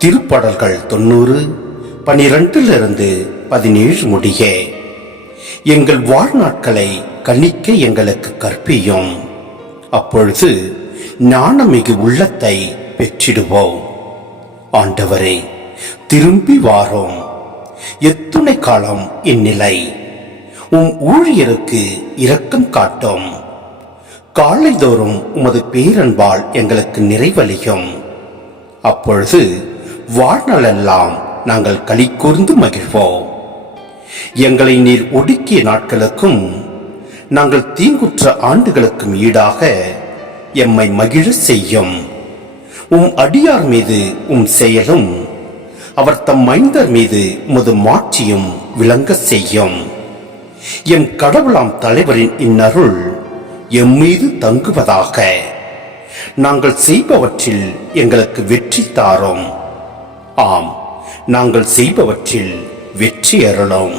திருப்பாடல்கள் 90 12-17 முடிய. எங்கள் வாழ்நாட்களை கணிக்க எங்களுக்கு கற்பியும், அப்பொழுது ஞானமிகு உள்ளத்தை பெற்றிடுவோம். ஆண்டவரே, திரும்பி வாரோம். எத்துணை காலம் இந்நிலை? உம் ஊழியருக்கு இரக்கம் காட்டும். காலைதோறும் உமது பேரன்பால் எங்களுக்கு நிறைவளியும். அப்பொழுது வாழ்நாளெல்லாம் நாங்கள் களி கூர்ந்து மகிழ்வோம். எங்களை நீர் ஒடுக்கிய நாட்களுக்கும் நாங்கள் தீங்குற்ற ஆண்டுகளுக்கும் ஈடாக எம்மை மகிழ செய்யும். உம் அடியார் மீது உம் செயலும், அவர் தம் மைந்தர் மீது உமது மாட்சியும் விளங்க செய்யும். எம் கடவுளாம் தலைவரின் இன்னருள் எம்மீது தங்குவதாக. நாங்கள் செய்பவற்றில் எங்களுக்கு வெற்றி தாரும். ஆம், நாங்கள் செய்பவற்றில் வெற்றி அருளும்.